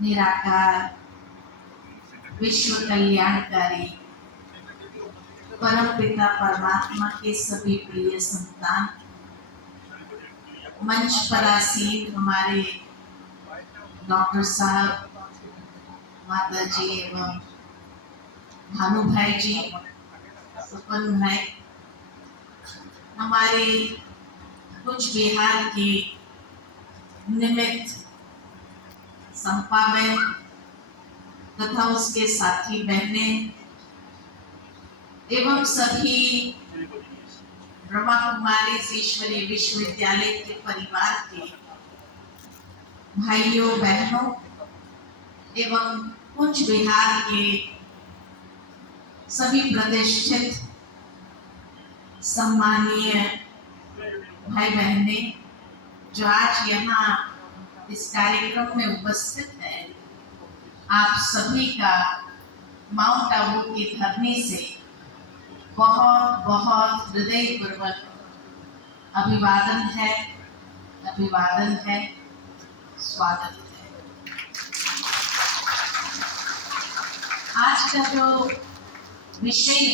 निराकार, विश्व कल्याणकारी, परम पिता परमात्मा के सभी प्रिय संतान, मंच पर आसीन हमारे डॉक्टर साहब, माता जी एवं भानु भाई जी, सुपन भाई, हमारे कुछ बिहार के निमित्त संपा बहन तथा उसके साथी बहनें एवं सभी ब्रह्मा कुमारी ईश्वरीय विश्वविद्यालय के परिवार के भाइयों बहनों एवं कुछ बिहार के सभी प्रतिष्ठित सम्मानीय भाई बहनें जो आज यहाँ इस कार्यक्रम में उपस्थित है, आप सभी का माउंट आबू की धरनी से बहुत बहुत हृदयपूर्वक अभिवादन है, स्वागत है। आज का जो विषय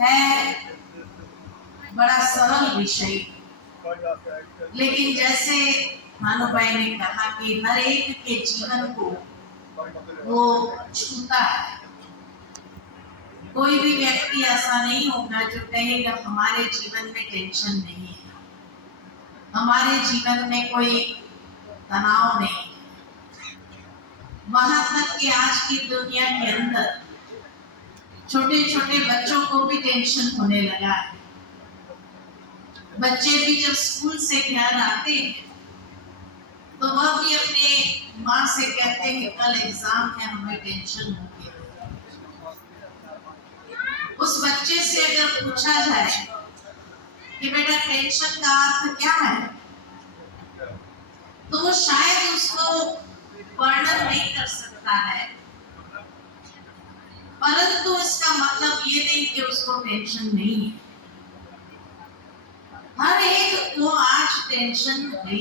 है बड़ा सरल विषय, लेकिन जैसे भानु भाई ने कहा कि हर एक के जीवन को वो छूता है। कोई भी व्यक्ति ऐसा नहीं होगा जो कहेगा हमारे जीवन में टेंशन नहीं है, हमारे जीवन में कोई तनाव नहीं है। वहां तक कि आज की दुनिया के अंदर छोटे छोटे बच्चों को भी टेंशन होने लगा है। बच्चे भी जब स्कूल से घर आते हैं तो वह भी अपने माँ से कहते हैं कल एग्जाम है, हमें टेंशन हो गया। उस बच्चे से अगर पूछा जाए कि बेटा टेंशन का अर्थ क्या है, तो वो शायद उसको वर्णन नहीं कर सकता है, परंतु इसका मतलब ये नहीं कि उसको टेंशन नहीं है। हर एक को आज टेंशन है।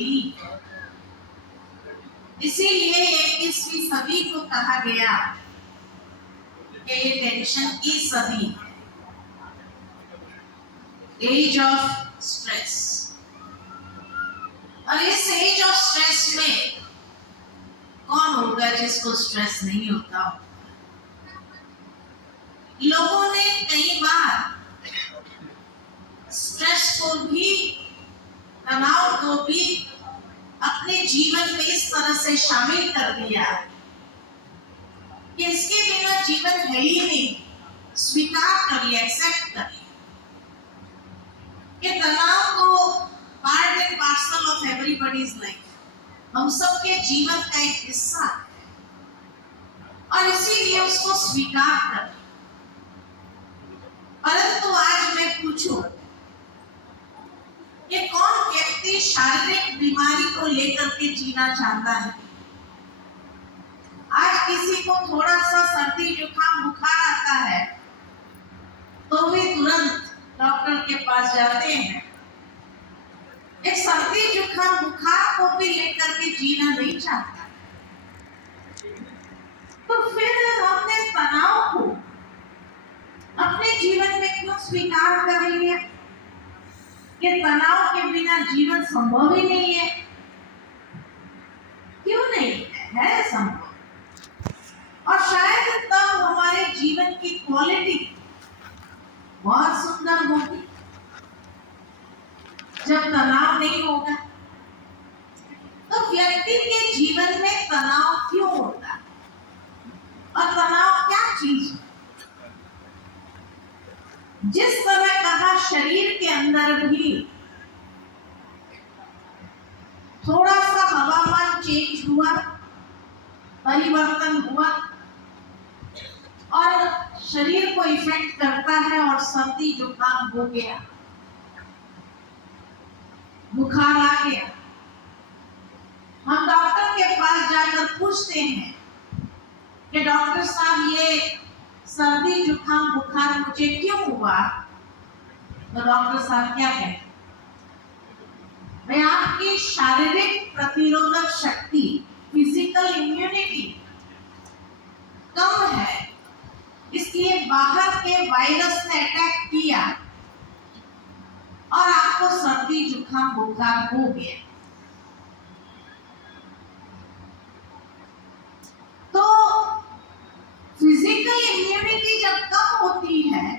इसीलिए 21वीं सदी को कहा गया कि ये टेंशन की सदी है, एज ऑफ स्ट्रेस। और इस एज ऑफ स्ट्रेस में कौन होगा जिसको स्ट्रेस नहीं होता? लोगों ने कई बार स्ट्रेस को भी, तनाव को भी अपने जीवन में इस तरह से शामिल कर दिया कि इसके बिना जीवन है ही नहीं। स्वीकार करिए, एक्सेप्ट करिए कि तनाव को part and parcel of everybody's life, हम सबके जीवन का एक हिस्सा है और इसीलिए उसको स्वीकार करिए। परंतु आज मैं पूछूं कि कौन व्यक्ति शारीरिक बीमारी को लेकर के जीना चाहता है? आज किसी को थोड़ा सा सर्दी जुकाम बुखार आता है तो वे तुरंत डॉक्टर के पास जाते हैं। एक सर्दी जुकाम बुखार को भी लेकर के जीना नहीं चाहता, तो फिर हमने तनाव को अपने जीवन में क्यों स्वीकार कर लिया कि तनाव के बिना जीवन संभव ही नहीं है? क्यों नहीं है संभव? और शायद तब हमारे जीवन की क्वालिटी बहुत सुंदर होगी जब तनाव नहीं होगा। तो व्यक्ति के जीवन में तनाव क्यों होता और तनाव क्या चीज है? जिस तरह कहा शरीर के अंदर भी थोड़ा सा हवामान चेंज हुआ, परिवर्तन हुआ और शरीर को इफेक्ट करता है और सर्दी जुकाम हो गया, बुखार आ गया, हम डॉक्टर के पास जाकर पूछते हैं कि डॉक्टर साहब ये सर्दी जुकाम बुखार मुझे क्यों हुआ? तो डॉक्टर साहब क्या कहते? मैं आपकी शारीरिक प्रतिरोधक शक्ति फिजिकल इम्यूनिटी कम है, इसलिए बाहर के वायरस ने अटैक किया और आपको सर्दी जुकाम बुखार हो गया। तो फिजिकल इम्यूनिटी जब कम होती है,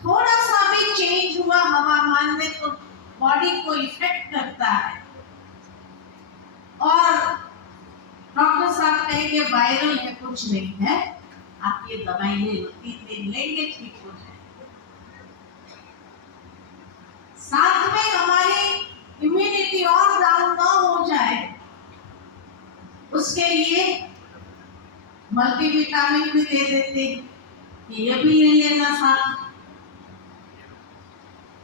थोड़ा सा भी चेंज हुआ हवामान में तो बॉडी को इफेक्ट करता है और डॉक्टर साहब कहेंगे वायरल है, कुछ नहीं है, आप ये दवाई ले लो, 3 दिन लेंगे ठीक हो जाए। साथ में हमारी इम्यूनिटी और डाउन ना हो जाए, उसके लिए मल्टीविटामिन भी दे देते, ये भी ले लेना साथ,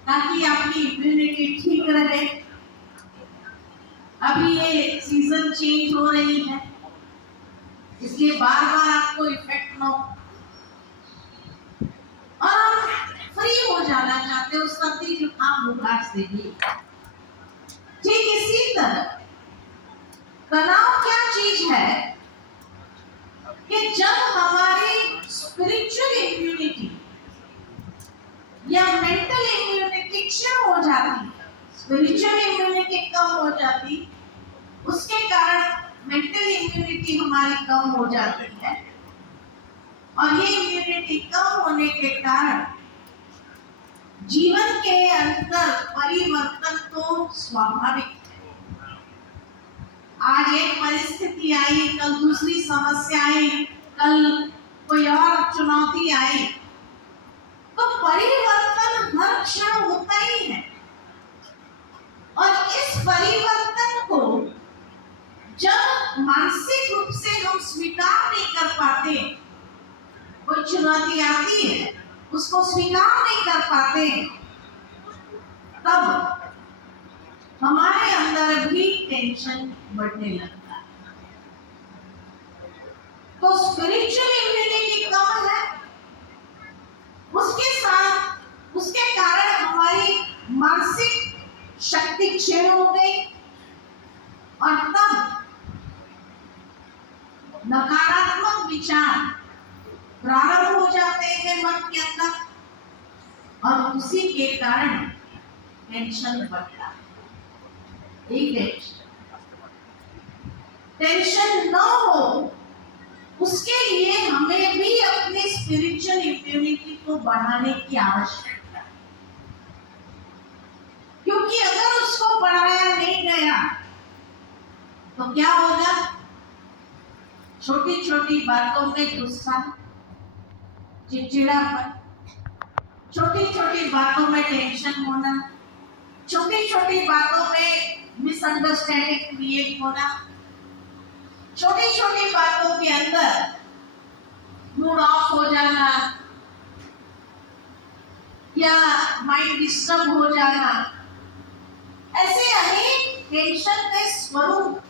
ताकि आपकी इम्यूनिटी ठीक रहे। अभी ये सीजन चेंज हो रही है, इसलिए बार बार आपको इफेक्ट ना हो और आप फ्री हो जाना चाहते हो सर्दी जुकाम बुखार से भी। ठीक इसी तरह तनाव क्या चीज है कि जब हमारी स्पिरिचुअल इम्यूनिटी या मेंटल इम्यूनिटी क्षीण हो जाती है, स्पिरिचुअल इम्यूनिटी कम हो जाती, उसके कारण मेंटल इम्यूनिटी हमारी कम हो जाती है और ये इम्यूनिटी कम होने के कारण जीवन के अंदर परिवर्तन तो स्वाभाविक है। आज एक परिस्थिति आई, कल दूसरी समस्या आई, कल कोई और चुनौती आई, तो परिवर्तन हर क्षण होता ही है और इस परिवर्तन को जब मानसिक रूप से हम स्वीकार नहीं कर पाते, कोई चुनौती आती है उसको स्वीकार नहीं कर पाते, तब हमारे अंदर भी टेंशन बढ़ने लगता है। तो स्पिरिचुअल इम्यूनिटी कम है, उसके साथ उसके कारण हमारी मानसिक शक्ति क्षीण हो गई और तब नकारात्मक विचार प्रारंभ हो जाते हैं मन के अंदर और उसी के कारण टेंशन बढ़ता है। टेंशन न हो, उसके लिए हमें भी अपनी स्पिरिचुअल इम्यूनिटी को बढ़ाने की आवश्यकता है, क्योंकि अगर उसको बढ़ाया नहीं गया तो क्या होगा? छोटी छोटी बातों में गुस्सा, चिड़चिड़ापन, छोटी छोटी बातों में टेंशन होना, छोटी छोटी बातों में मिसअंडरस्टैंडिंग क्रिएट होना, छोटी छोटी बातों के अंदर मूड ऑफ हो जाना या माइंड डिस्टर्ब हो जाना, ऐसे अनेक टेंशन के स्वरूप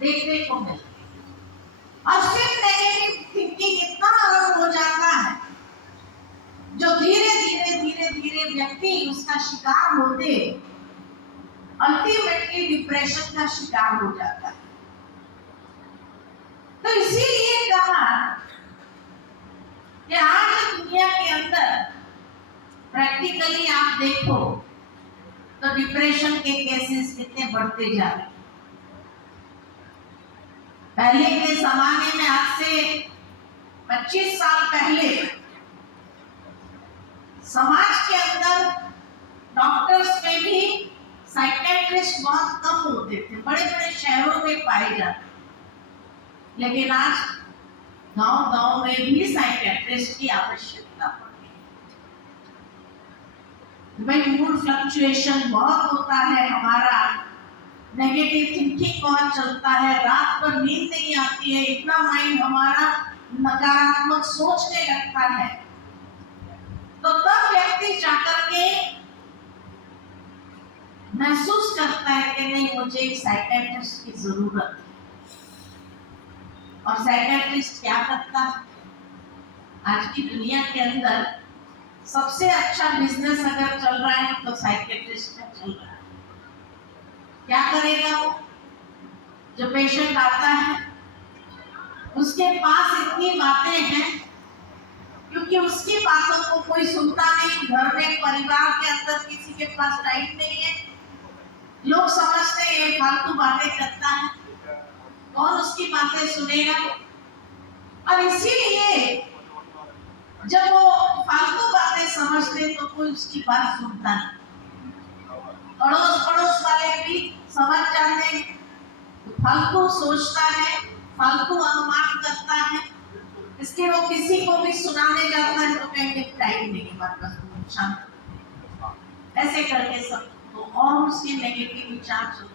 देखने को मिलते हैं। और फिर नेगेटिव थिंकिंग इतना आरंभ हो जाता है जो धीरे धीरे धीरे धीरे व्यक्ति उसका शिकार होते अल्टीमेटली डिप्रेशन का शिकार हो जाता है। तो इसीलिए कहा कि आज दुनिया के अंदर प्रैक्टिकली आप देखो तो डिप्रेशन के केसेस कितने बढ़ते जा रहे हैं। पहले के जमाने में, आज से 25 साल पहले, समाज के अंदर डॉक्टर्स में भी साइकियाट्रिस्ट बहुत कम होते थे, बड़े बड़े शहरों में पाए जाते, लेकिन आज गांव गांव में भी साइकियाट्रिस्ट की आवश्यकता पड़ती है। भाई मूड फ्लक्चुएशन बहुत होता है हमारा, नेगेटिव थिंकिंग बहुत चलता है, रात को नींद नहीं आती है, इतना माइंड हमारा नकारात्मक सोचने लगता है। तो तब व्यक्ति जाकर के महसूस करता है कि नहीं, मुझे एक साइकियाट्रिस्ट की जरूरत है। और साइकियाट्रिस्ट क्या करता है? आज की दुनिया के अंदर सबसे अच्छा बिजनेस अगर चल रहा है तो साइकियाट्रिस्ट का चल रहा है। क्या करेगा वो? जो पेशेंट आता है उसके पास इतनी बातें हैं, क्योंकि उसकी बातों को कोई सुनता नहीं। घर में परिवार के अंदर किसी के पास टाइम नहीं है, लोग समझते हैं ये फालतू बातें करता है, कौन उसकी बातें सुनेगा। और इसीलिए जब वो फालतू बातें समझते तो कोई उसकी बात सुनता नहीं। अड़ोस पड़ोस वाले भी समझ जाते हैं, फालतू सोचता है, फालतू अनुमान करता है, इसके वो किसी को भी सुनाने जाता है तो कहेंगे टाइम नहीं है, बात बस शांत, ऐसे करके सब तो और उसके नेगेटिव विचार चलते,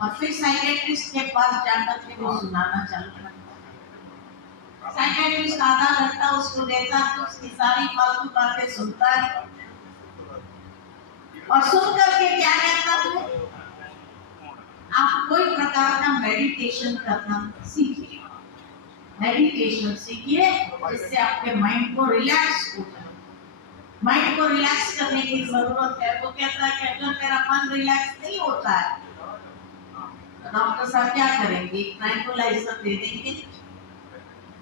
और फिर साइकियाट्रिस्ट के पास जाकर के वो सुनाना चालू करता है। साइकियाट्रिस्ट आधा घंटा उसको देता है तो उसकी सारी फालतू बातें सुनता है, और सुन करके क्या कहता है, आप कोई प्रकार का मेडिटेशन करना सीखिए, मेडिटेशन सीखिए जिससे आपके माइंड को रिलैक्स हो जाए। माइंड को रिलैक्स करने की जरूरत है। वो कहता है कि अगर मेरा मन रिलैक्स नहीं होता है तो डॉक्टर साहब क्या करेंगे, ट्रैंक्विलाइजर दे देंगे,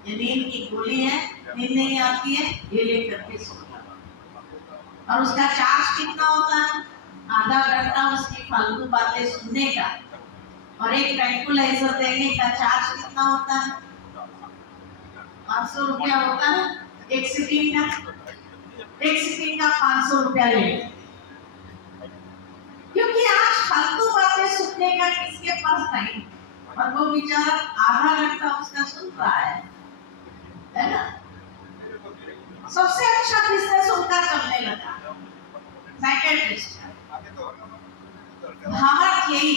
ये नींद की गोली है, नींद नहीं आती है ये लेकर के सो जाओ। और उसका चार्ज कितना होता है, आधा घंटा उसकी फालतू बातें सुनने का, और एक ट्रैंक्विलाइजर देने का चार्ज कितना होता है, 500 रुपया होता है एक सिटिंग का। एक सिटिंग का 500 रुपया ले, क्योंकि आज फालतू बातें सुनने का किसके पास टाइम, और वो बेचारा आधा घंटा उसका सुन रहा है ना। सबसे अच्छा बिजनेस उनका चलने लगा साइकियाट्रिस्ट, भावत यही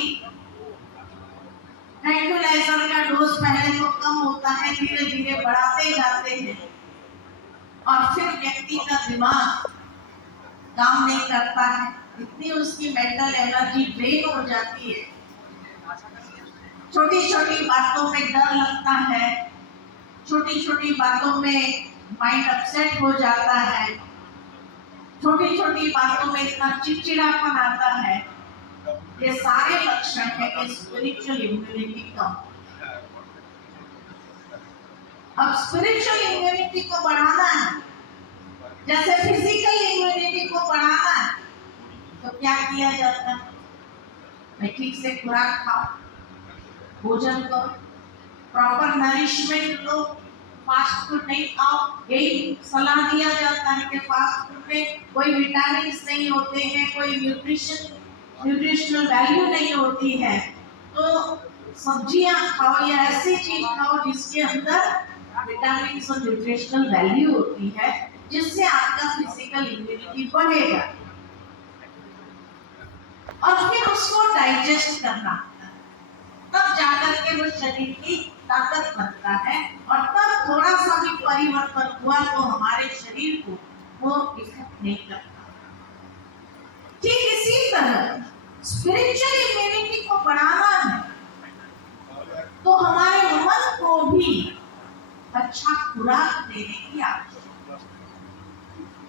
ट्रैंक्विलाइजर का डोज पहले तो कम होता है, धीरे धीरे बढ़ाते जाते हैं, और फिर व्यक्ति का दिमाग काम नहीं करता है, इतनी उसकी मेंटल एनर्जी ड्रेन हो जाती है, छोटी छोटी बातों में डर लगता है, छोटी छोटी बातों में माइंड अपसेट हो जाता है, छोटी छोटी बातों में इतना चिड़चिड़ापन आता है। ये सारे लक्षण है कि स्पिरिचुअल इम्यूनिटी कम। अब स्पिरिचुअल इम्यूनिटी को बढ़ाना है, जैसे फिजिकल इम्यूनिटी को बढ़ाना है, तो क्या किया जाता है, ठीक से खुराक खाओ, भोजन करो, प्रॉपर नरिशमेंट लो, फास्ट फूड नहीं खाओ। यही सलाह दिया जाता है कि फास्ट फूड में कोई विटामिन नहीं होते हैं, कोई न्यूट्रिशनल वैल्यू नहीं होती है, तो सब्जियां खाओ या ऐसी चीज खाओ जिसके अंदर विटामिन और न्यूट्रिशनल वैल्यू होती है, जिससे आपका फिजिकल इम्यूनिटी बढ़ेगा, और फिर उसको डाइजेस्ट करना, तब जाकर के वो शरीर की ताकत बनता है, और तब थोड़ा सा भी परिवर्तन हुआ तो हमारे शरीर को वो इफेक्ट नहीं करता। ठीक इसी तरह स्पिरिचुअल इम्यूनिटी को बढ़ाना है तो हमारे मन को भी अच्छा खुराक देने की आवश्यकता है।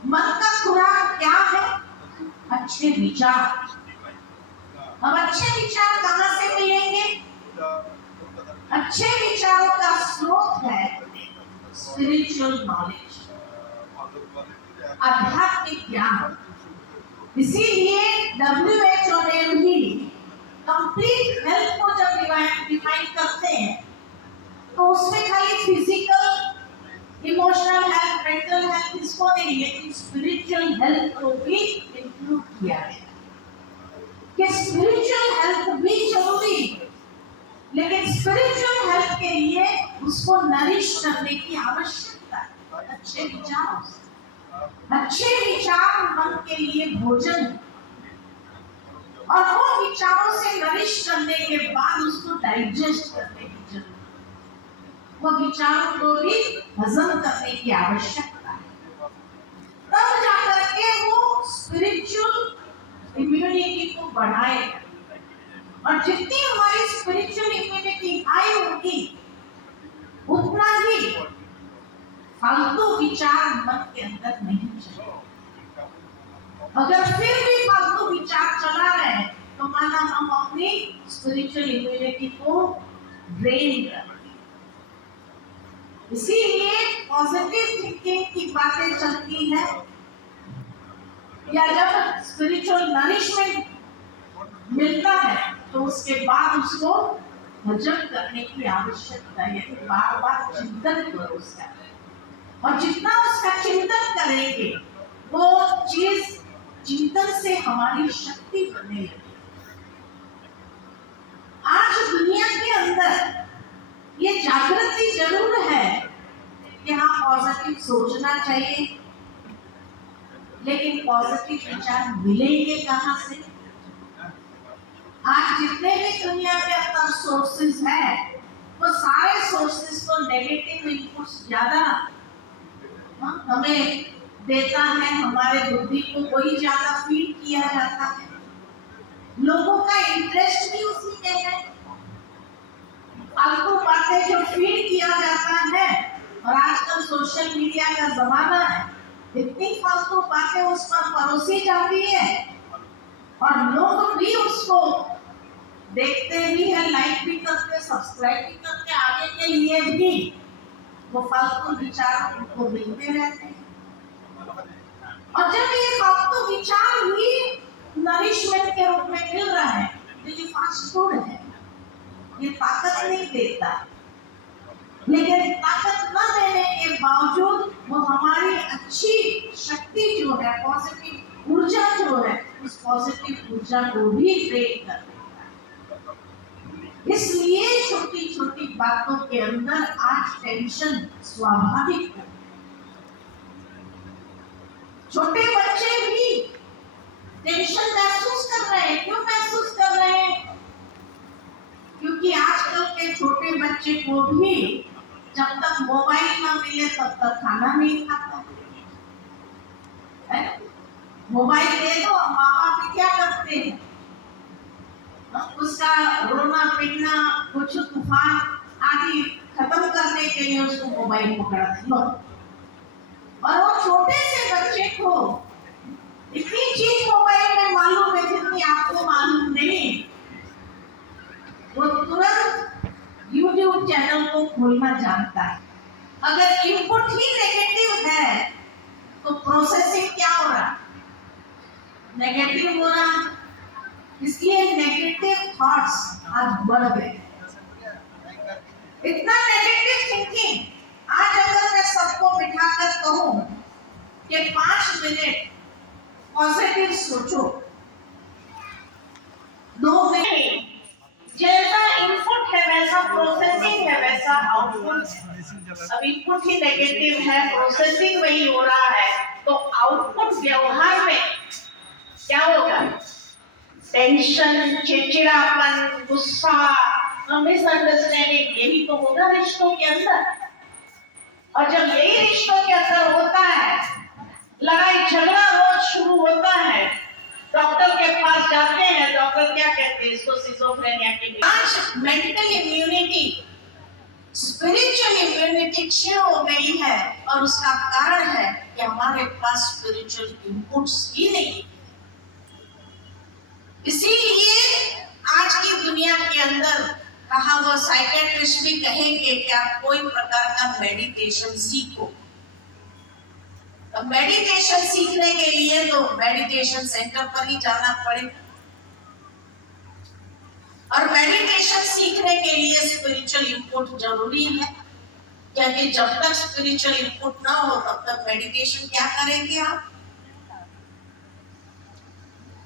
मन का खुराक क्या है, अच्छे विचार। अब अच्छे विचार कहाँ से मिलेंगे, अच्छे विचारों का स्रोत है स्पिरिचुअल नॉलेज, आध्यात्मिक ज्ञान। इसीलिए WHO ने भी कंप्लीट हेल्थ को जब डिफाइन करते हैं तो उसमें खाली physical, emotional health, mental health इसको नहीं, लेकिन स्पिरिचुअल हेल्थ को भी इंक्लूड किया है कि स्पिरिचुअल हेल्थ भी जरूरी है, लेकिन स्पिरिचुअल हेल्थ के लिए उसको नरिश करने की आवश्यकता है अच्छे विचारों से। अच्छे विचार मन के लिए भोजन, और वो विचारों से नरिश करने के बाद उसको डाइजेस्ट करने की जरूरत है, वो विचारों को भी हजम करने की आवश्यकता है, तब जाकर के वो स्पिरिचुअल इम्यूनिटी को बढ़ाएगा। और जितनी हमारी स्पिरिचुअल इम्यूनिटी हाई होगी उतना ही फालतू विचार मन के अंदर नहीं चले। अगर फिर भी फालतू विचार चला रहे तो माना हम अपनी स्पिरिचुअल इम्यूनिटी को ड्रेन कर। इसीलिए पॉजिटिव थिंकिंग की बातें चलती है, या जब स्पिरिचुअल नरिशमेंट मिलता है तो उसके बाद उसको हजम करने की आवश्यकता है। बार बार चिंतन करो उसका, और जितना उसका चिंतन करेंगे वो चीज चिंतन से हमारी शक्ति बने लगे। आज दुनिया के अंदर ये जागृति जरूर है कि हाँ पॉजिटिव सोचना चाहिए, लेकिन पॉजिटिव विचार मिलेंगे कहां से? आज जितने भी दुनिया के अंदर सोर्सेज हैं, वो सारे सोर्सेज को नेगेटिव इनपुट्स ज्यादा हमें देता है, हमारे बुद्धि को वही ज्यादा फीड किया जाता है, लोगों का इंटरेस्ट भी उसी में है। फालतू बातें जो फीड किया जाता है, और आजकल सोशल मीडिया का जमाना है, इतनी फालतू बातें उस पर परोसी जाती है और लोग भी उसको देखते भी है, लाइक भी करते, सब्सक्राइब भी करते, आगे के लिए भी वो फालतू विचार उनको मिलते रहते हैं। और जब ये फालतू विचार ही नरिशमेंट के रूप में मिल रहा है तो ये फास्ट फूड है, ये ताकत नहीं देता, लेकिन ताकत न देने के बावजूद वो हमारी अच्छी शक्ति जो है, पॉजिटिव ऊर्जा जो है, उस पॉजिटिव ऊर्जा को भी ड्रेन कर देता है। इसलिए छोटी छोटी बातों के अंदर आज टेंशन स्वाभाविक है। छोटे बच्चे भी टेंशन महसूस कर रहे हैं। क्यों महसूस कर रहे हैं? क्योंकि आजकल के छोटे बच्चे को भी जब तक मोबाइल ना मिले तब तक खाना नहीं खाता है। मोबाइल दे दो, माँ बाप क्या करते हैं, उसका रोना पीटना, कुछ तूफान आदि खत्म करने के लिए उसको मोबाइल पकड़ा दो। और वो छोटे से बच्चे को इतनी चीज मोबाइल में मालूम है जितनी आपको मालूम नहीं। वो तुरंत YouTube चैनल को खोलना जानता है। अगर इनपुट ही नेगेटिव है तो प्रोसेसिंग क्या हो रहा? नेगेटिव हो रहा। इसलिए नेगेटिव थॉट्स आज बढ़ गए। इतना नेगेटिव थिंकिंग। आज अगर मैं सबको बिठाकर कहूं कि 5 मिनट पॉजिटिव सोचो, 2 मिनट, जैसा इनपुट है वैसा प्रोसेसिंग है, वैसा आउटपुट है। अब इनपुट ही नेगेटिव है, प्रोसेसिंग वही हो रहा है, तो आउटपुट व्यवहार में क्या होगा? टेंशन, चिड़चिड़ापन, गुस्सा, मिसअंडरस्टैंडिंग, यही तो होगा रिश्तों के अंदर। और जब यही रिश्तों के अंदर होता है, लड़ाई झगड़ा रोज शुरू होता है, डॉक्टर के पास जाते हैं, डॉक्टर क्या कहते हैं? इसको सिजोफ्रेनिया की। आज मेंटल इम्यूनिटी, स्पिरिचुअल इम्यूनिटी क्षीण हो गई है, और उसका कारण है कि हमारे पास स्पिरिचुअल इनपुट्स ही नहीं। इसीलिए आज की दुनिया के अंदर कहा, वो साइकियाट्रिस्ट भी कहेंगे कि आप कोई प्रकार का मेडिटेशन सीखो। मेडिटेशन सीखने के लिए तो मेडिटेशन सेंटर पर ही जाना पड़ेगा, और मेडिटेशन सीखने के लिए स्पिरिचुअल इनपुट जरूरी है, क्योंकि जब तक स्पिरिचुअल इनपुट ना हो तब तक मेडिटेशन क्या करेंगे आप?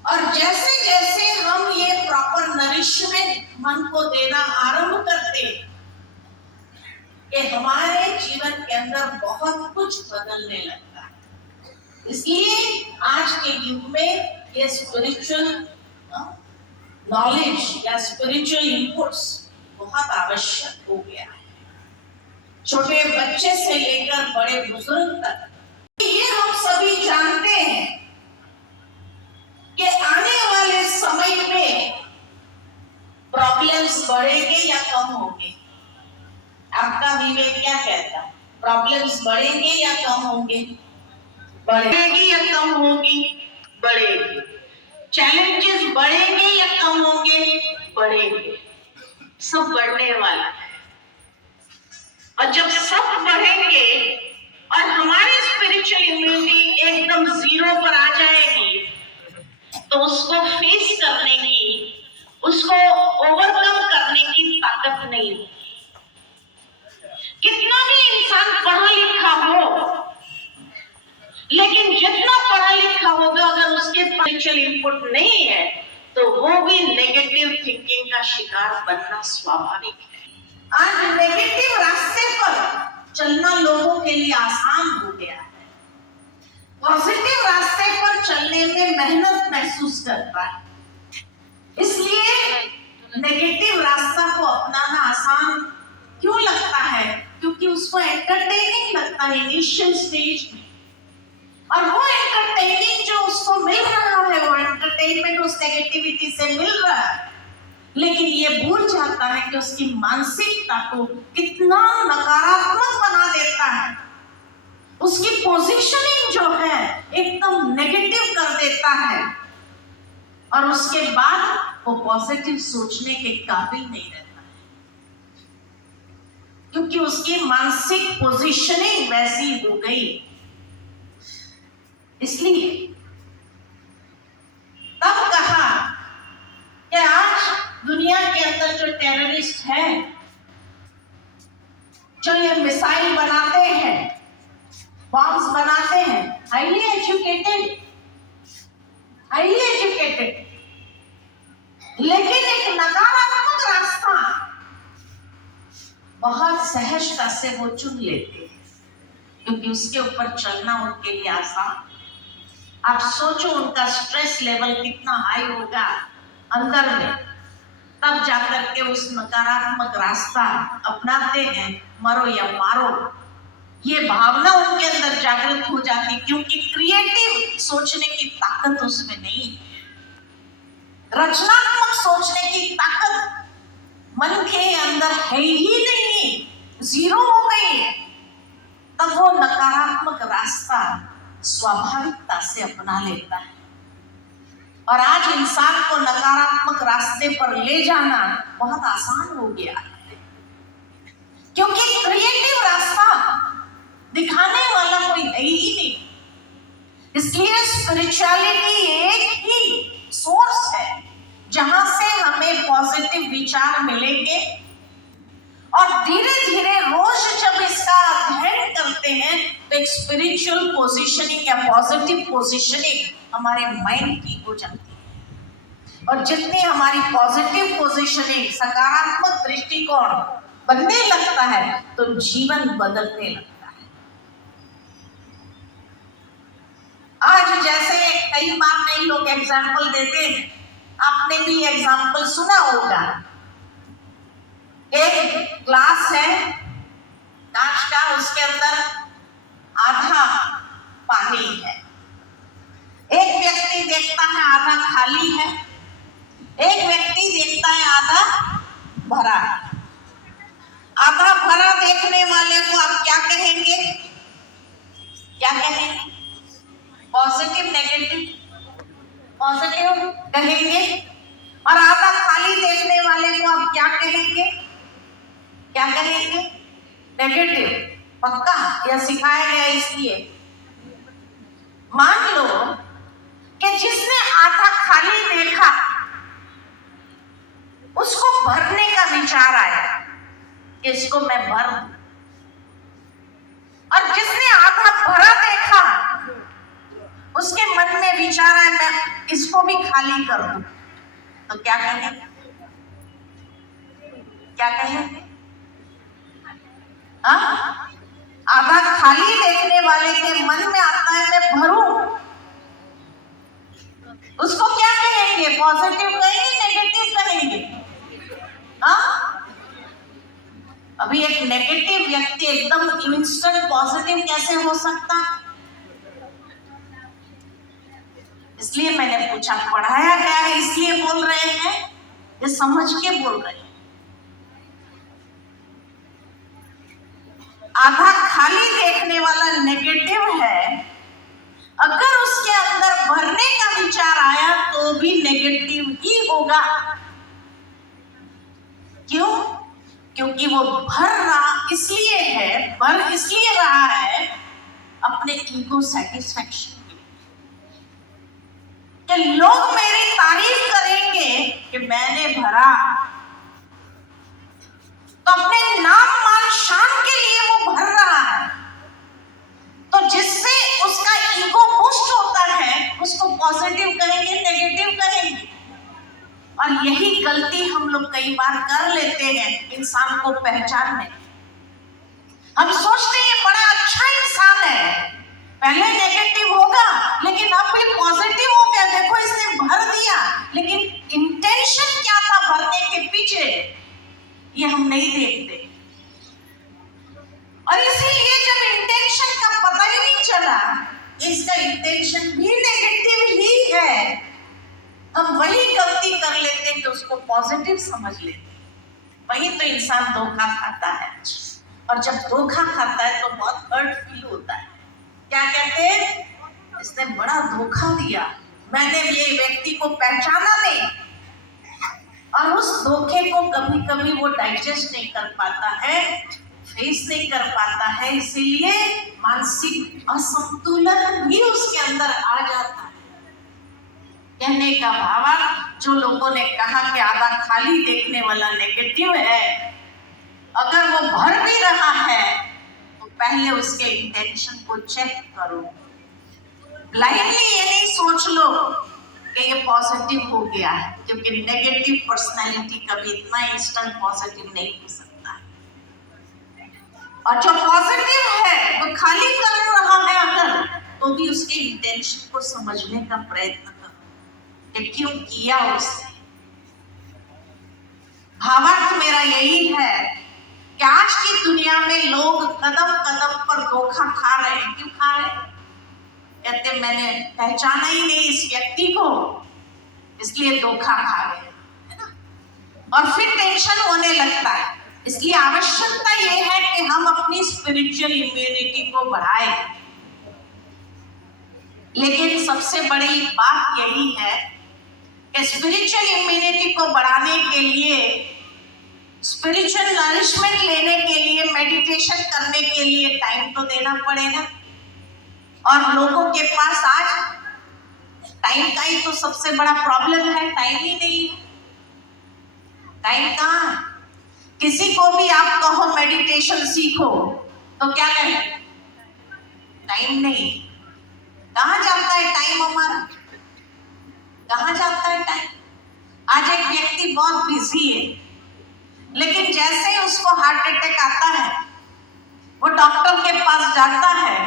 और जैसे जैसे हम ये प्रॉपर नरिशमेंट मन को देना आरंभ करते हैं कि हमारे जीवन के अंदर बहुत कुछ बदलने लगता है। इसलिए आज के युग में ये स्पिरिचुअल नॉलेज या स्पिरिचुअल इनपुट्स बहुत आवश्यक हो गया है, छोटे बच्चे से लेकर बड़े बुजुर्ग तक। ये हम सभी जानते हैं कि आने वाले समय में प्रॉब्लम्स बढ़ेंगे या कम होंगे? आपका विवेक क्या कहता है? प्रॉब्लम्स बढ़ेंगे या कम होंगे? बढ़ेगी या कम होगी? बढ़ेगी। चैलेंजेस बढ़ेंगे या कम होंगे? बढ़ेंगे, सब बढ़ने वाला है। और जब सब बढ़ेंगे और हमारी स्पिरिचुअल इम्यूनिटी एकदम जीरो पर आ जाएगी, तो उसको फेस करने की, उसको ओवरकम करने की ताकत नहीं होगी। कितना भी इंसान पढ़ा लिखा हो, लेकिन जितना पढ़ा लिखा होगा अगर उसके स्पिरिचुअल इनपुट नहीं है, तो वो भी नेगेटिव थिंकिंग का शिकार बनना स्वाभाविक है। आज नेगेटिव रास्ते पर चलना लोगों के लिए आसान हो गया है। पॉजिटिव रास्ते पर चलने में मेहनत महसूस करता है। इसलिए नेगेटिव रास्ता को अपनाना आसान क्यों लगता है? क्योंकि उसको एंटरटेनिंग लगता है इनिशियल स्टेज में, और वो एंटरटेनिंग जो उसको मिल रहा है, वो एंटरटेनमेंट उस नेगेटिविटी से मिल रहा है, लेकिन ये भूल जाता है कि उसकी मानसिकता को कितना नकारात्मक बना देता है। उसकी पोजीशनिंग जो है एकदम नेगेटिव कर देता है, और उसके बाद वो पॉजिटिव सोचने के काबिल नहीं रहता है, क्योंकि उसकी मानसिक पोजीशनिंग वैसी हो गई। इसलिए तब कहा कि आज दुनिया के अंदर जो टेररिस्ट हैं, जो ये मिसाइल बनाते हैं, बॉम्ब्स बनाते हैं, हाईली एजुकेटेड, लेकिन एक नकारात्मक रास्ता बहुत सहजता से वो चुन लेते हैं, क्योंकि उसके ऊपर चलना उनके लिए आसान। आप सोचो उनका स्ट्रेस लेवल कितना हाई होगा अंदर में, तब जाकर के उस नकारात्मक रास्ता अपनाते हैं। मरो या मारो, ये भावना उनके अंदर जागृत हो जाती, क्योंकि क्रिएटिव सोचने की ताकत उसमें नहीं है। रचनात्मक सोचने की ताकत मन के अंदर है ही नहीं, जीरो हो गई है। तब वो नकारात्मक रास्ता स्वाभाविकता से अपना लेता है, और आज इंसान को नकारात्मक रास्ते पर ले जाना बहुत आसान हो गया है, क्योंकि क्रिएटिव रास्ता दिखाने वाला कोई है ही नहीं। इसलिए स्पिरिचुअलिटी एक ही सोर्स है जहां से हमें पॉजिटिव विचार मिलेंगे, और धीरे धीरे रोज जब इसका अध्ययन करते हैं तो एक स्पिरिचुअल पोजीशनिंग या पॉजिटिव पोजीशनिंग हमारे माइंड की हो जाती है। और जितनी हमारी पॉजिटिव पोजीशनिंग, सकारात्मक दृष्टिकोण बनने लगता है, तो जीवन बदलने लगता है। आज जैसे कई बार कई लोग एग्जाम्पल देते हैं, आपने भी एग्जाम्पल सुना होगा। एक ग्लास है कांच का, उसके अंदर आधा पानी है। एक व्यक्ति देखता है आधा खाली है, एक व्यक्ति देखता है आधा भरा है। आधा भरा देखने वाले को आप क्या कहेंगे? क्या कहेंगे? Positive, negative? पॉजिटिव कहेंगे। और आधा खाली देखने वाले को आप क्या कहेंगे? क्या कहेंगे? नेगेटिव। पक्का? यह सिखाया गया इसलिए। मान लो कि जिसने आधा खाली देखा, उसको भरने का विचार आया कि इसको मैं भर दूं, और जिसने आधा भरा देखा, उसके मन में विचार है मैं इसको भी खाली कर दूं, तो क्या कहेंगे? क्या कहेंगे? आधा खाली देखने वाले के मन में आता है मैं भरूं, उसको क्या कहेंगे? पॉजिटिव कहेंगे, नेगेटिव कहेंगे? अभी एक नेगेटिव व्यक्ति एकदम इंस्टेंट पॉजिटिव कैसे हो सकता? इसलिए मैंने पूछा, पढ़ाया गया है इसलिए बोल रहे हैं, ये समझ के बोल रहे हैं। आधा खाली देखने वाला नेगेटिव है, अगर उसके अंदर भरने का विचार आया तो भी होगा। क्यों? क्योंकि वो भर इसलिए रहा है अपने ईगो सेटिस्फैक्शन के लिए, कि लोग मेरी तारीफ करेंगे कि मैंने भरा, तो अपने नाम मान शान के लिए वो भर रहा है। तो जिससे उसका ईगो पुष्ट होता है, उसको पॉजिटिव कहेंगे, नेगेटिव कहेंगे। और यही गलती हम लोग कई बार कर लेते हैं इंसान को पहचानने। हम सोचते हैं बड़ा अच्छा इंसान है, पहले नेगेटिव होगा लेकिन अब ये पॉजिटिव हो गया, देखो इसने भर दिया। लेकिन इंटेंशन क्या था भरने के पीछे, ये हम नहीं देखते। और इसीलिए जब इंटेंशन का पता ही नहीं चला, इसका इंटेंशन भी नेगेटिव ही है, हम वही गलती कर लेते हैं कि उसको पॉजिटिव समझ लेते। वही तो इंसान धोखा खाता है, और जब धोखा खाता है तो बहुत हर्ट फील होता है। क्या कहते हैं? इसने बड़ा धोखा दिया, मैंने ये व्यक्ति को पहचाना नहीं। और उस धोखे को कभी कभी वो डाइजेस्ट नहीं कर पाता है, फेस नहीं कर पाता है, इसीलिए मानसिक असंतुलन भी उसके अंदर आ जाता है। कहने का भाव, जो लोगों ने कहा कि आधा खाली देखने वाला नेगेटिव है, अगर वो भर भी रहा है तो पहले उसके इंटेंशन को चेक करो। ब्लाइंडली ये नहीं सोच लो कि ये पॉजिटिव हो गया है, क्योंकि नेगेटिव पर्सनालिटी कभी इतना इंस्टेंट पॉजिटिव नहीं हो सकता। और जो पॉजिटिव है वो खाली कर रहा है अगर, तो भी उसके इंटेंशन को समझने का प्रयत्न करो कि क्यों किया उसने। भावार्थ मेरा यही है कि आज की दुनिया में लोग कदम कदम पर धोखा खा रहे हैं। क्यों खा रहे हैं? कहते मैंने पहचाना ही नहीं इस व्यक्ति को, इसलिए धोखा खा रहे हैं ना। और फिर टेंशन होने लगता है। इसलिए आवश्यकता यह है कि हम अपनी स्पिरिचुअल इम्यूनिटी को बढ़ाएं। लेकिन सबसे बड़ी बात यही है कि स्पिरिचुअल इम्यूनिटी को बढ़ाने के लिए, स्पिरिचुअल नरिशमेंट लेने के लिए, मेडिटेशन करने के लिए टाइम तो देना पड़ेगा। और लोगों के पास आज टाइम का ही तो सबसे बड़ा प्रॉब्लम है, टाइम ही नहीं है। टाइम कहाँ है? किसी को भी आप कहो मेडिटेशन सीखो तो क्या कहें? टाइम नहीं। कहाँ जाता है टाइम हमारा? कहाँ जाता है टाइम? आज एक व्यक्ति बहुत बिजी है, लेकिन जैसे ही उसको हार्ट अटैक आता है, वो डॉक्टर के पास जाता है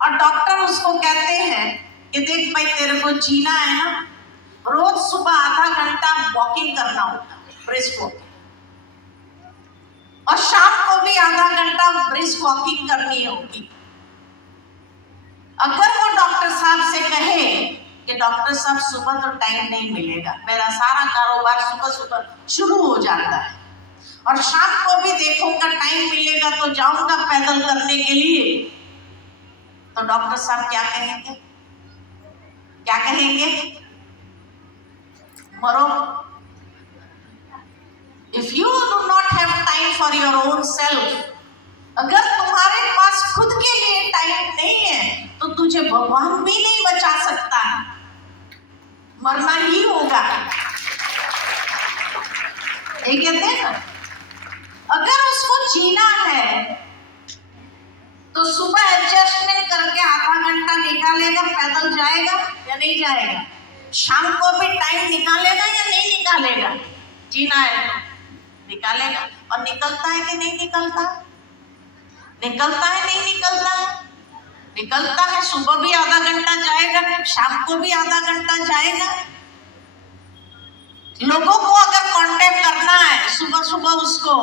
और डॉक्टर उसको कहते हैं कि देख भाई, तेरे को जीना है ना, रोज सुबह आधा घंटा वॉकिंग करना होगा, ब्रिस्क वॉकिंग, और शाम को भी आधा घंटा ब्रिस्क वॉकिंग करनी होगी। अगर वो डॉक्टर साहब से कहे कि डॉक्टर साहब सुबह तो टाइम नहीं मिलेगा, मेरा सारा कारोबार सुबह सुबह शुरू हो जाता है, और शाम को भी देखूंगा टाइम मिलेगा तो जाऊंगा पैदल करने के लिए, तो डॉक्टर साहब क्या कहेंगे? क्या कहेंगे? मरो। If you do not have time for your own self, अगर तुम्हारे पास खुद के लिए टाइम नहीं है तो तुझे भगवान भी नहीं बचा सकता, मरना ही होगा। ये कहते हैं ना, अगर उसको जीना है तो सुबह एडजस्टमेंट करके आधा घंटा निकालेगा, पैदल जाएगा या नहीं जाएगा? शाम को भी टाइम निकालेगा या नहीं निकालेगा? जीना है तो निकालेगा। और निकलता है कि नहीं निकलता? निकलता है नहीं निकलता? निकलता है। सुबह भी आधा घंटा जाएगा, शाम को भी आधा घंटा जाएगा। लोगों को अगर कांटेक्ट करना है सुबह सुबह उसको,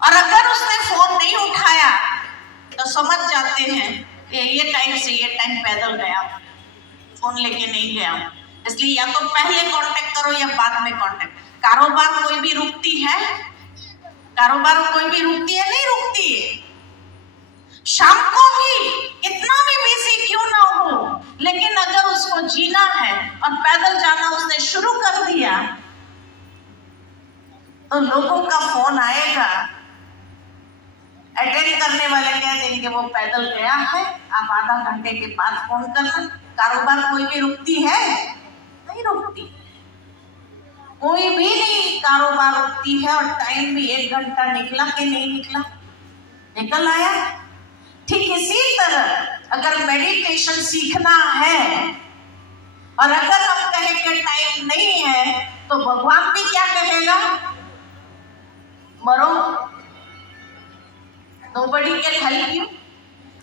और अगर उसने फोन नहीं उठाया तो समझ जाते हैं कि ये टाइम से ये टाइम पैदल गया, फोन लेके नहीं गया। इसलिए या तो पहले कांटेक्ट करो या बाद में कांटेक्ट। कारोबार कोई भी रुकती है? कारोबार कोई भी रुकती है? नहीं रुकती है। शाम को भी कितना भी बिजी क्यों ना हो, लेकिन अगर उसको जीना है और पैदल जाना उसने शुरू कर दिया तो लोगों का फोन आएगा, अटेंड करने वाले कह देंगे वो पैदल गया है, आप आधा घंटे के बाद फोन करना। कारोबार कोई भी रुकती है? नहीं रुकती, कोई भी नहीं कारोबार रुकती है। और टाइम भी 1 घंटा निकला कि नहीं निकला? निकल आया। ठीक इसी तरह अगर मेडिटेशन सीखना है और अगर हम कहें कि टाइम नहीं है तो भगवान भी क्या कहेगा? मरो, nobody can help you।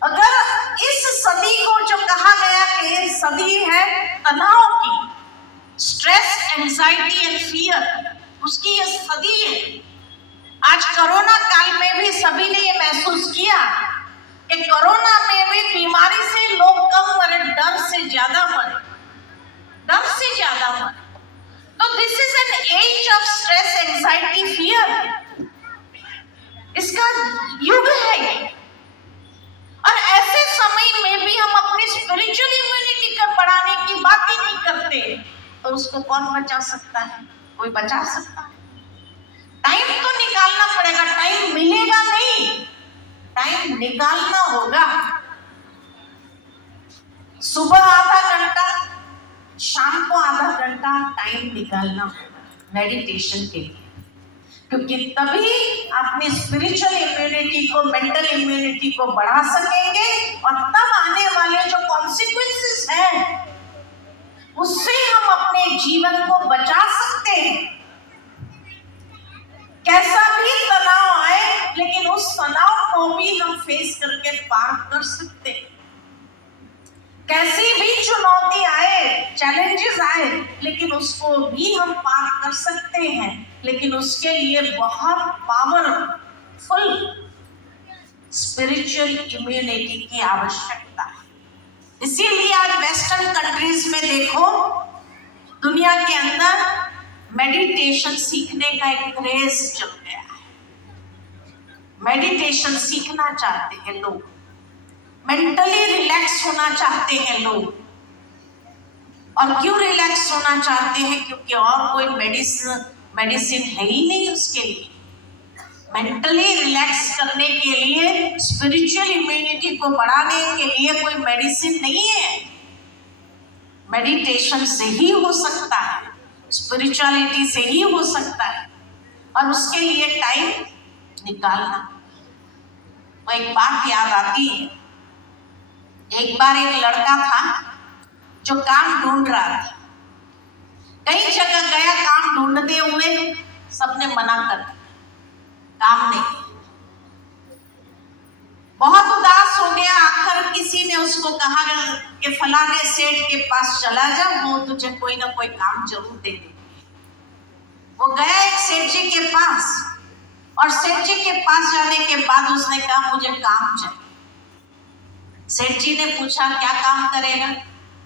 अगर इस सदी को जो कहा गया कि सदी है तनाव की, स्ट्रेस, एंजाइटी एंड फियर, उसकी ये सदी है। आज कोरोना काल में भी सभी ने ये महसूस किया कि कोरोना में भी बीमारी से लोग कम मरे, डर से ज्यादा मरे, डर से ज्यादा मरे। तो this is an age of stress, anxiety, fear. इसका युग है ये। और ऐसे समय में भी हम अपनी स्पिरिचुअल इम्यूनिटी को बढ़ाने की बात ही नहीं करते, तो उसको कौन बचा सकता है? कोई बचा सकता है? टाइम तो निकालना पड़ेगा, टाइम मिलेगा नहीं, टाइम निकालना होगा। सुबह आधा घंटा, शाम को आधा घंटा टाइम निकालना होगा मेडिटेशन के लिए, क्योंकि तभी अपनी स्पिरिचुअल इम्यूनिटी को, मेंटल इम्यूनिटी को बढ़ा सकेंगे और तब आने वाले जो कॉन्सिक्वेंसेस हैं उससे हम अपने जीवन को बचा सकते हैं। कैसा भी तनाव आए, लेकिन उस तनाव को भी हम फेस करके पार कर सकते हैं। कैसी भी चुनौती आए, चैलेंजेस आए, लेकिन उसको भी हम पार कर सकते हैं। लेकिन उसके लिए बहुत पावरफुल स्पिरिचुअल इम्यूनिटी की आवश्यकता है। इसीलिए आज वेस्टर्न कंट्रीज में देखो, दुनिया के अंदर मेडिटेशन सीखने का एक क्रेज चल गया है। मेडिटेशन सीखना चाहते हैं लोग, मेंटली रिलैक्स होना चाहते हैं लोग। और क्यों रिलैक्स होना चाहते हैं? क्योंकि और कोई मेडिसिन है ही नहीं उसके लिए। मेंटली रिलैक्स करने के लिए, स्पिरिचुअल इम्यूनिटी को बढ़ाने के लिए कोई मेडिसिन नहीं है। मेडिटेशन से ही हो सकता है, स्पिरिचुअलिटी से ही हो सकता है, और उसके लिए टाइम निकालना। तो एक बात याद आती है, एक बार एक लड़का था जो काम ढूंढ रहा था। कई जगह गया काम ढूंढते हुए, सबने मना कर दिया, काम नहीं। बहुत उदास हो गया। आखिर किसी ने उसको कहा कि फलाने सेठ के पास चला जा, वो तुझे कोई ना कोई काम जरूर दे देंगे। वो गया एक सेठ जी के पास, और सेठ जी के पास जाने के बाद उसने कहा मुझे काम चाहिए। सेठ जी ने पूछा क्या काम करेगा?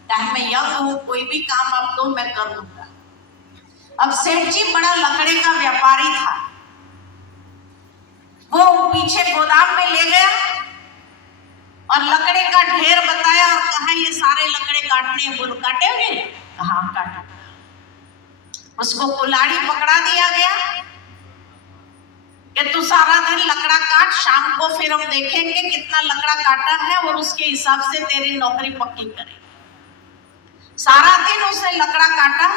कहा मैं यंग हूँ, कोई भी काम आप दो मैं कर दूंगा। अब सेठ जी बड़ा लकड़े का व्यापारी था। वो पीछे गोदाम में ले गया और लकड़े का ढेर बताया और कहा ये सारे लकड़े काटने हैं, बोलो काटेंगे? कहा काटा। उसको कुल्हाड़ी पकड़ा दिया गया कि तू सारा दिन लकड़ा काट, शाम को फिर हम देखेंगे कितना लकड़ा काटा है और उसके हिसाब से तेरी नौकरी पक्की करें। सारा दिन उसने लकड़ा काटा।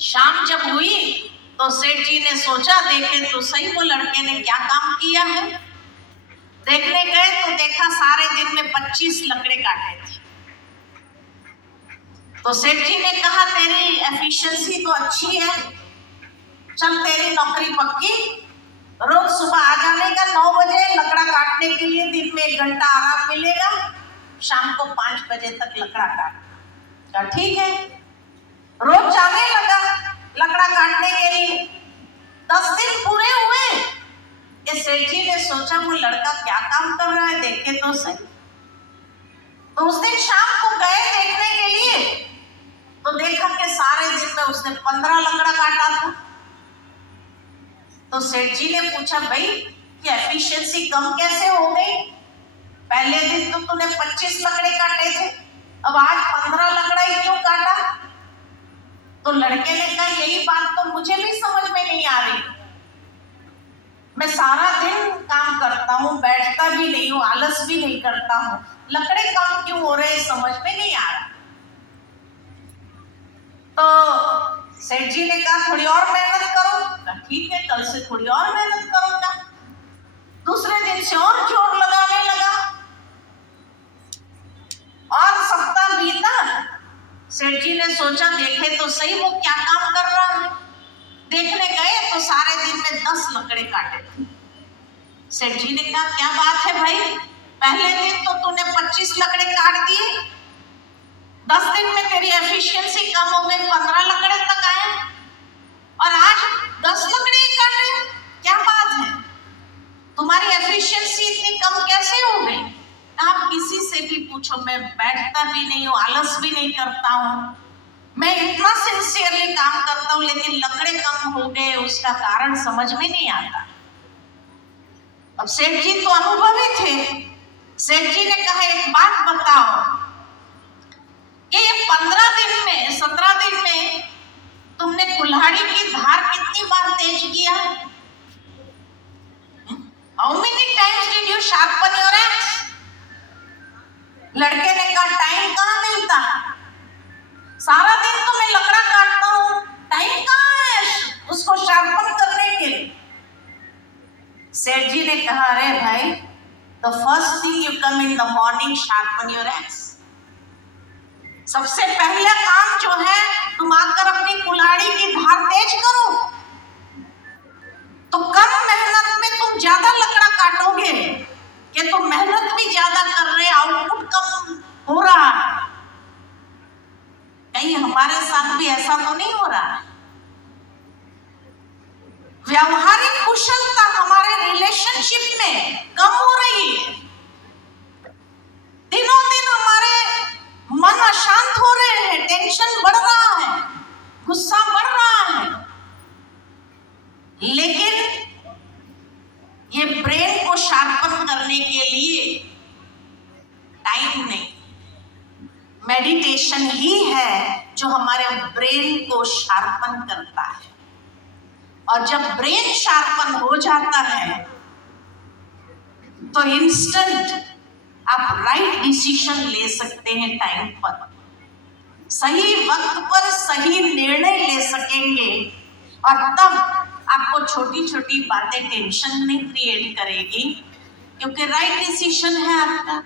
शाम जब हुई तो सेठ जी ने सोचा देखे तो सही वो लड़के ने क्या काम किया है। देखने गए तो देखा सारे दिन में 25 लकड़े काटे थे। तो सेठ जी ने कहा तेरी एफिशिएंसी तो अच्छी है, चल तेरी नौकरी पक्की, रोज सुबह आ जाने का 9 बजे लकड़ा काटने के लिए, दिन में 1 घंटा आराम मिलेगा, शाम को 5 बजे तक लकड़ा काट। कहा ठीक है। रोज जाने लगा लकड़ा काटने के लिए। 10 दिन पूरे हुए। इस सेठ जी ने सोचा वो लड़का क्या काम कर रहा है, देखे तो सही। तो उस दिन शाम को गए देखने के लिए, तो देखा कि सारे दिन में उसने 15 लकड़ा काटा था। तो सेठ जी ने पूछा भाई कि एफिशिएंसी कम कैसे हो गई? पहले दिन तो तूने 25 लकड़े काटे थे, अब आज 15 लकड़ा ही क्यों काटा? तो लड़के ने कहा यही बात तो मुझे भी समझ में नहीं आ रही। मैं सारा दिन काम करता हूँ, बैठता भी नहीं हूँ, आलस भी नहीं करता हूँ, लकड़े कम क्यों हो रहे समझ में नहीं आ रहा। तो सेठ जी ने कहा थोड़ी और मेहनत करो। कहा ठीक है, कल से थोड़ी और मेहनत करूंगा। दूसरे दिन से और जोर लगाने लगा और सप्ताह बीता। सेठ जी ने सोचा देखे तो सही वो क्या काम कर रहा है। देखने गए तो सारे दिन में 10 लकड़े काटे थे। सेठ जी ने कहा क्या बात है भाई, पहले दिन तो तूने 25 लकड़े काट दिए, 10 दिन में तेरी एफिशिएंसी कम हो गई, 15 लकड़े तक आए और आज 10 लकड़े ही काटे, क्या बात है, तुम्हारी एफिशिएंसी इतनी कम कैसे हो गई? आप किसी से भी पूछो, मैं बैठता भी नहीं हूँ, आलस भी नहीं करता हूँ, मैं इतना सिंसियरली काम करता हूँ, लेकिन लकड़े कम हो गए, उसका कारण समझ में नहीं आता। अब सेठ जी तो अनुभवी थे। सेठ जी ने कहा एक बात बताओ कि ये 15 दिन में 17 दिन में तुमने कुल्हाड़ी की धार कितनी बार तेज किया? How many times did you sharpen your axe? लड़के ने कहा टाइम कहाँ मिलता, सारा दिन तो मैं लकड़ा काटता हूँ, टाइम कहाँ है उसको शार्पन करने के लिए। सेठ जी ने कहा अरे भाई, the first thing you come in the morning sharpen your x. सबसे पहला काम जो है तुम आकर अपनी कुल्हाड़ी की धार तेज करो, तो कम मेहनत में तुम ज्यादा लकड़ा काटोगे। कि तुम मेहनत भी ज्यादा कर रहे, आउटपुट कम हो रहा है। कहीं हमारे साथ भी ऐसा तो नहीं हो रहा है? व्यावहारिक कुशलता हमारे रिलेशनशिप में कम हो रही है। दिनों दिन हमारे मन अशांत हो रहे हैं, टेंशन बढ़ रहा है, गुस्सा बढ़ रहा है, लेकिन ये ब्रेन को शार्पन करने के लिए टाइम नहीं। मेडिटेशन ही है जो हमारे ब्रेन को शार्पन करता है, और जब ब्रेन शार्पन हो जाता है तो इंस्टेंट आप राइट डिसीजन ले सकते हैं, टाइम पर सही वक्त पर सही निर्णय ले सकेंगे, और तब आपको छोटी छोटी बातें टेंशन नहीं क्रिएट करेगी, क्योंकि राइट डिसीजन है आपका।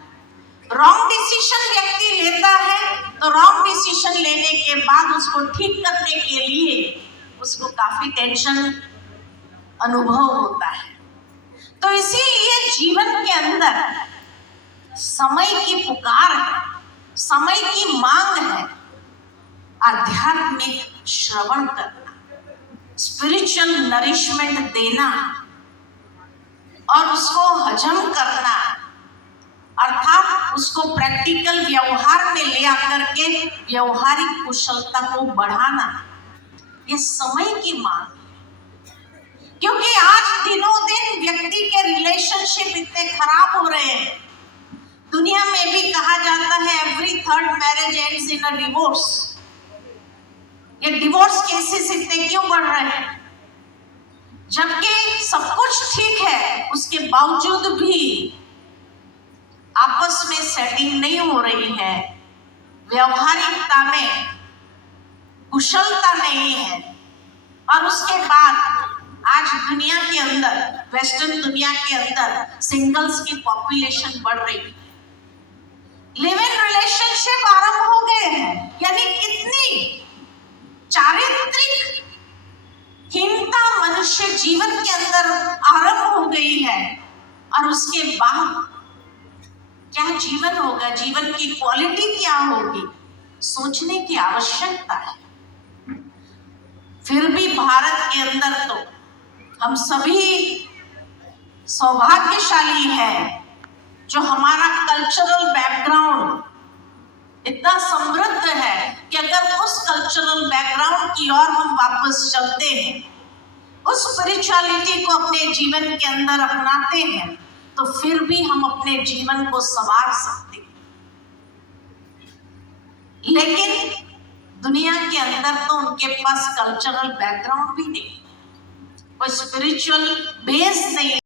रॉन्ग डिसीजन व्यक्ति लेता है तो रॉन्ग डिसीजन लेने के बाद उसको ठीक करने के लिए उसको काफी टेंशन अनुभव होता है। तो इसीलिए जीवन के अंदर समय की पुकार है, समय की मांग है, आध्यात्मिक श्रवण करना, स्पिरिचुअल नरिशमेंट देना और उसको हजम करना, अर्थात उसको प्रैक्टिकल व्यवहार में ले आकर के व्यवहारिक कुशलता को बढ़ाना, ये समय की मांग है। क्योंकि आज दिनों दिन व्यक्ति के रिलेशनशिप इतने खराब हो रहे हैं। दुनिया में भी कहा जाता है every third marriage ends in a divorce. ये डिवोर्स केसेस इतने क्यों बढ़ रहे हैं? जबकि सब कुछ ठीक है, उसके बावजूद भी आपस में सेटिंग नहीं हो रही है, व्यवहारिकता में कुशलता नहीं है। और उसके बाद आज दुनिया के अंदर, वेस्टर्न दुनिया के अंदर सिंगल्स की पॉपुलेशन बढ़ रही है, लिव इन रिलेशनशिप आरंभ हो गए हैं। यानी कितनी चारित्रिक हीनता मनुष्य जीवन के अंदर आरंभ हो गई है, और उसके बाद क्या जीवन होगा, जीवन की क्वालिटी क्या होगी, सोचने की आवश्यकता है। फिर भी भारत के अंदर तो हम सभी सौभाग्यशाली हैं जो हमारा कल्चरल बैकग्राउंड इतना समृद्ध है कि अगर उस कल्चरल बैकग्राउंड की ओर हम वापस चलते हैं, उस स्पिरिचुअलिटी को अपने जीवन के अंदर अपनाते हैं, तो फिर भी हम अपने जीवन को संवार सकते हैं। लेकिन दुनिया के अंदर तो उनके पास कल्चरल बैकग्राउंड भी नहीं, कोई स्पिरिचुअल बेस नहीं।